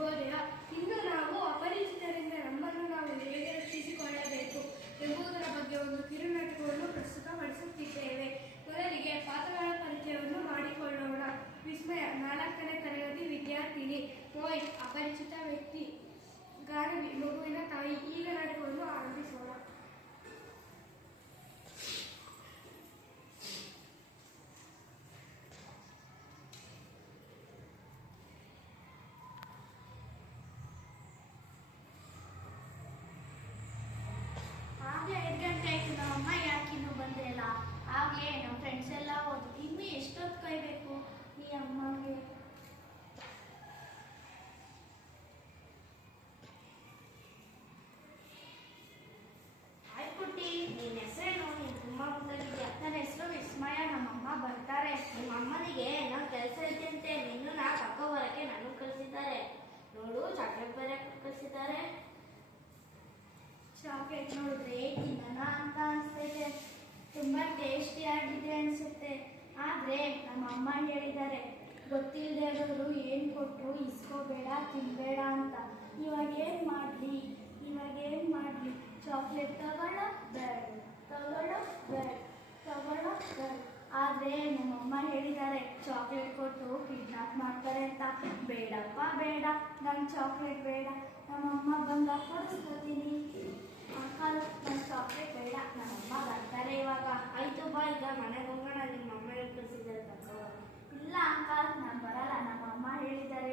ಶುಭೋದಯ. ಇಂದು ನಾವು ಅಪರಿಚಿತರಿಂದ ನಮ್ಮನ್ನು ನಾವು ಹೇಗೆ ರಕ್ಷಿಸಿಕೊಳ್ಳಬೇಕು ಎಂಬುದರ ಬಗ್ಗೆ ಒಂದು ಕಿರುನಾಟಕವನ್ನು ಪ್ರಸ್ತುತಪಡಿಸುತ್ತಿದ್ದೇವೆ. ಮೊದಲಿಗೆ ಪಾತ್ರಗಳ ಪರಿಚಯವನ್ನು ಮಾಡಿಕೊಳ್ಳೋಣ. ವಿಸ್ಮಯ 4ನೇ ತರಗತಿ ವಿದ್ಯಾರ್ಥಿನಿ. ಮೋಹಿತ್ ಅಪರಿಚಿತ ವ್ಯಕ್ತಿ. ಗಾನವಿ ಮಗುವಿನ ತಾಯಿ. ಈಗ ನಾಟಕವನ್ನು ಆರಂಭಿಸೋಣ. ಹಾಗೆ 5 ಗಂಟೆ ಆಯ್ತು, ನಮ್ಮಮ್ಮ ಯಾಕಿನ್ನೂ ಬಂದೇ ಇಲ್ಲ? ಹಾಗೆ ನಮ್ಮ ಫ್ರೆಂಡ್ಸ್ ಎಲ್ಲ ಹೋದ್ರು. ಇನ್ನು ಎಷ್ಟೊತ್ತು ಕಾಯ್ಬೇಕು ಈ ಅಮ್ಮಗೆ? ಆಯ್ಕುಟ್ಟಿ, ನಿನ್ನ ಹೆಸರೇನು? ನೀನು ತುಂಬ ಮುದ್ದಾಗಿದ್ಯಾ. ನನ್ನ ಹೆಸರು ವಿಸ್ಮಯ. ನಮ್ಮಮ್ಮ ಬರ್ತಾರೆ. ನಿಮ್ಮ ಅಮ್ಮನಿಗೆ ಏನೋ ಕೆಲಸ ಐತೆ ನಿನ್ನೂ ಕರ್ಕೊಂಬರಕ್ಕೆ ನನಗೂ ಕಳಿಸಿದ್ದಾರೆ. ನೋಡು, ಚಾಕ್ಲೇಟ್ ಬೇರೆ ಕಳಿಸಿದ್ದಾರೆ. ಚಾಕ್ಲೇಟ್ ನೋಡಿದ್ರೆ ತಿನ್ನೋಣ ಅಂತ ಅನಿಸ್ತೈತೆ. ತುಂಬ ಟೇಸ್ಟಿ ಆಗಿದೆ ಅನಿಸುತ್ತೆ. ಆದರೆ ನಮ್ಮ ಅಮ್ಮ ಹೇಳಿದ್ದಾರೆ, ಗೊತ್ತಿಲ್ಲದೆ ಇರೋರು ಏನು ಕೊಟ್ಟರು ಇಸ್ಕೋಬೇಡ, ತಿನ್ನಬೇಡ ಅಂತ. ಇವಾಗ ಏನು ಮಾಡಲಿ? ಚಾಕ್ಲೇಟ್ ತಗೊಳ್ಳೋ ಬೇಡ, ತಗೊಳ್ಳೋ ಬೇಡ. ಆದರೆ ನಮ್ಮಮ್ಮ ಹೇಳಿದ್ದಾರೆ, ಚಾಕ್ಲೇಟ್ ಕೊಟ್ಟು ಕಿಡ್ನಾಪ್ ಮಾಡ್ತಾರೆ ಅಂತ. ಬೇಡಪ್ಪ ಬೇಡ, ನಂಗೆ ಚಾಕ್ಲೇಟ್ ಬೇಡ. ನಮ್ಮಮ್ಮ ಬಂದಾಗ ಕೊಡಿಸ್ಕೊತೀನಿ. ಅಂಕಲ್, ನನ್ನ ಚಾಕ್ಲೇಟ್ ಬೇಡ. ನಮ್ಮಮ್ಮ ಬರ್ತಾರೆ ಇವಾಗ. ಆಯಿತು ಬಾ, ಈಗ ಮನೆಗೆ ಹೋಗೋಣ. ನಿಮ್ಮ ಅಮ್ಮ ಹೇಳಿ ಕಳಿಸಿದ್ದಾರೆ ತಗೋ. ಇಲ್ಲ ಅಂಕಲ್, ನಾನು ಬರಲ್ಲ. ನಮ್ಮಮ್ಮ ಹೇಳಿದ್ದಾರೆ